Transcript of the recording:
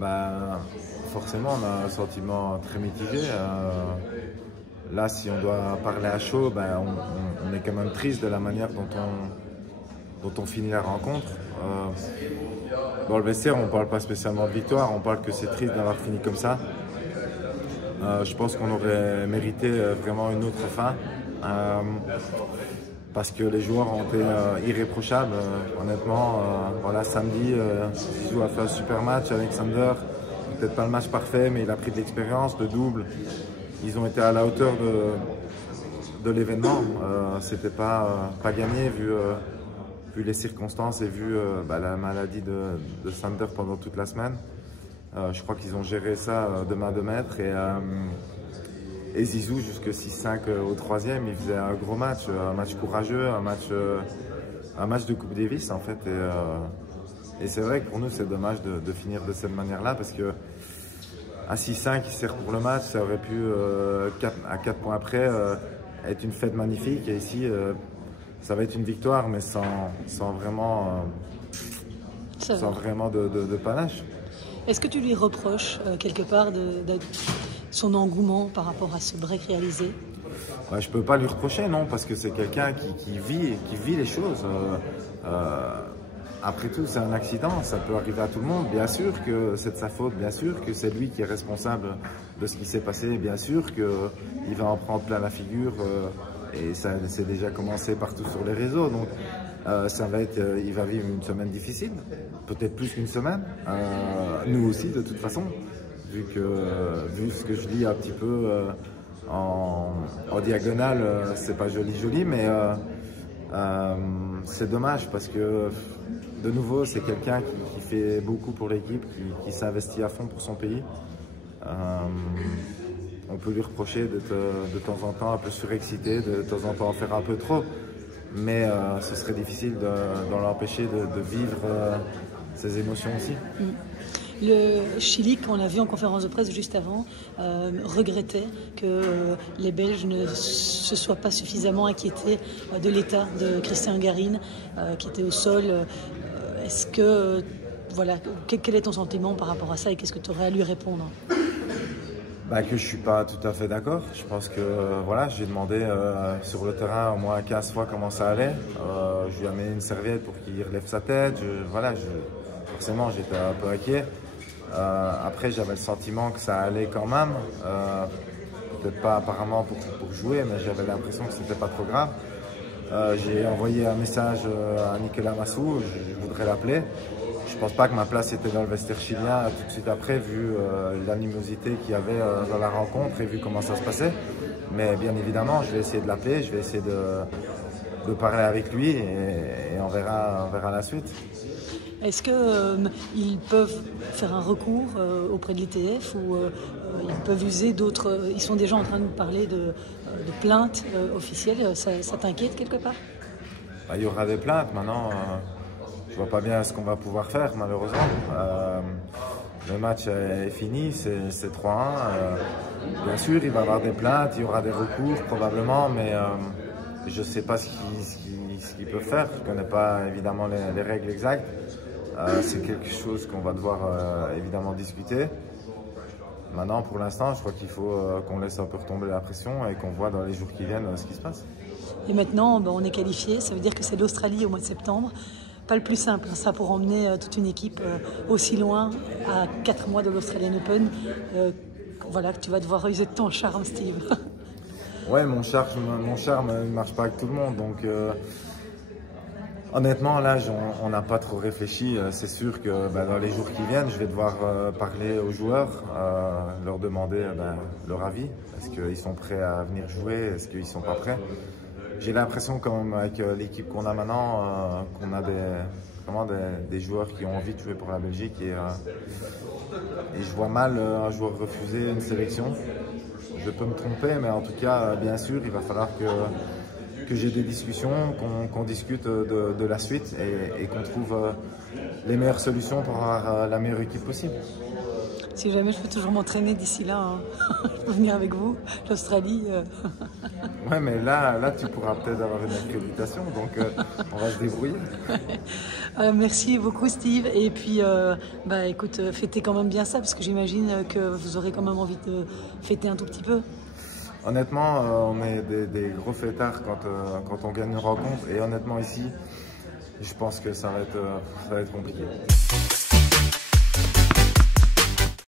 Bah, forcément, on a un sentiment très mitigé. Là, si on doit parler à chaud, ben, on est quand même triste de la manière dont on finit la rencontre. Dans le vestiaire, on ne parle pas spécialement de victoire, on parle que c'est triste d'avoir fini comme ça. Je pense qu'on aurait mérité vraiment une autre fin. Parce que les joueurs ont été irréprochables. Honnêtement, voilà, samedi, Zizou a fait un super match. Alexander, peut-être pas le match parfait, mais il a pris de l'expérience, de double. Ils ont été à la hauteur de l'événement. C'était pas gagné vu les circonstances et vu la maladie de Sander pendant toute la semaine. Je crois qu'ils ont géré ça de main de maître. Et Zizou, jusque 6-5 au troisième, il faisait un gros match, un match courageux, un match de Coupe Davis en fait. Et c'est vrai que pour nous, c'est dommage de finir de cette manière-là parce que à 6-5, il sert pour le match, ça aurait pu, à 4 points après, être une fête magnifique. Et ici, ça va être une victoire, mais sans vraiment de panache. Est-ce que tu lui reproches quelque part son engouement par rapport à ce break réalisé? Je ne peux pas lui reprocher, non, parce que c'est quelqu'un qui vit les choses. Après tout, c'est un accident, ça peut arriver à tout le monde. Bien sûr que c'est de sa faute, bien sûr que c'est lui qui est responsable de ce qui s'est passé, bien sûr qu'il va en prendre plein la figure et ça s'est déjà commencé partout sur les réseaux. Donc, il va vivre une semaine difficile, peut-être plus qu'une semaine. Nous aussi, de toute façon, vu ce que je lis un petit peu en diagonale, c'est pas joli, mais c'est dommage parce que de nouveau, c'est quelqu'un qui fait beaucoup pour l'équipe, qui s'investit à fond pour son pays. On peut lui reprocher de temps en temps un peu surexcité, de temps en temps en faire un peu trop. Mais ce serait difficile de l'empêcher de vivre ses émotions aussi. Le Chili, qu'on a vu en conférence de presse juste avant, regrettait que les Belges ne se soient pas suffisamment inquiétés de l'état de Christian Garin, qui était au sol. Est-ce que, voilà, quel est ton sentiment par rapport à ça et qu'est-ce que tu aurais à lui répondre? Que je ne suis pas tout à fait d'accord. Je pense que voilà, j'ai demandé sur le terrain au moins 15 fois comment ça allait. Je lui ai amené une serviette pour qu'il relève sa tête. Forcément, j'étais un peu inquiet. Après, j'avais le sentiment que ça allait quand même. Peut-être pas apparemment pour jouer, mais j'avais l'impression que c'était pas trop grave. J'ai envoyé un message à Nicolas Massou, je voudrais l'appeler. Je ne pense pas que ma place était dans le vestiaire chilien tout de suite après, vu l'animosité qu'il y avait dans la rencontre et vu comment ça se passait. Mais bien évidemment, je vais essayer de l'appeler, je vais essayer de parler avec lui et on verra la suite. Est-ce qu'ils peuvent faire un recours auprès de l'ITF ou ils peuvent user d'autres... Ils sont déjà en train de parler de plaintes officielles. Ça t'inquiète quelque part? Il y aura des plaintes. Maintenant, je ne vois pas bien ce qu'on va pouvoir faire, malheureusement. Le match est fini, c'est 3-1. Bien sûr, il va y avoir des plaintes, il y aura des recours probablement, mais je ne sais pas ce qu'ils peuvent faire. Je ne connais pas évidemment les règles exactes. C'est quelque chose qu'on va devoir évidemment discuter. Maintenant, pour l'instant, je crois qu'il faut qu'on laisse un peu retomber la pression et qu'on voit dans les jours qui viennent ce qui se passe. Et maintenant, on est qualifié, ça veut dire que c'est l'Australie au mois de septembre. Pas le plus simple, ça, pour emmener toute une équipe aussi loin, à 4 mois de l'Australian Open. Voilà, que tu vas devoir user de ton charme, Steve. Ouais, mon charme ne marche pas avec tout le monde, donc honnêtement, là, on n'a pas trop réfléchi. C'est sûr que dans les jours qui viennent, je vais devoir parler aux joueurs, leur demander leur avis. Est-ce qu'ils sont prêts à venir jouer? Est-ce qu'ils ne sont pas prêts? J'ai l'impression, comme avec l'équipe qu'on a maintenant, qu'on a vraiment des joueurs qui ont envie de jouer pour la Belgique. Et je vois mal un joueur refuser une sélection. Je peux me tromper, mais en tout cas, bien sûr, il va falloir que j'ai des discussions, qu'on discute de la suite et qu'on trouve les meilleures solutions pour avoir la meilleure équipe possible. Si jamais je peux toujours m'entraîner d'ici là, hein. Je peux venir avec vous, l'Australie. Ouais, mais là tu pourras peut-être avoir une accréditation, donc on va se débrouiller. Merci beaucoup Steve, et puis écoute, fêtez quand même bien ça, parce que j'imagine que vous aurez quand même envie de fêter un tout petit peu. Honnêtement, on est des gros fêtards quand on gagne une rencontre, et honnêtement ici, je pense que ça va être compliqué.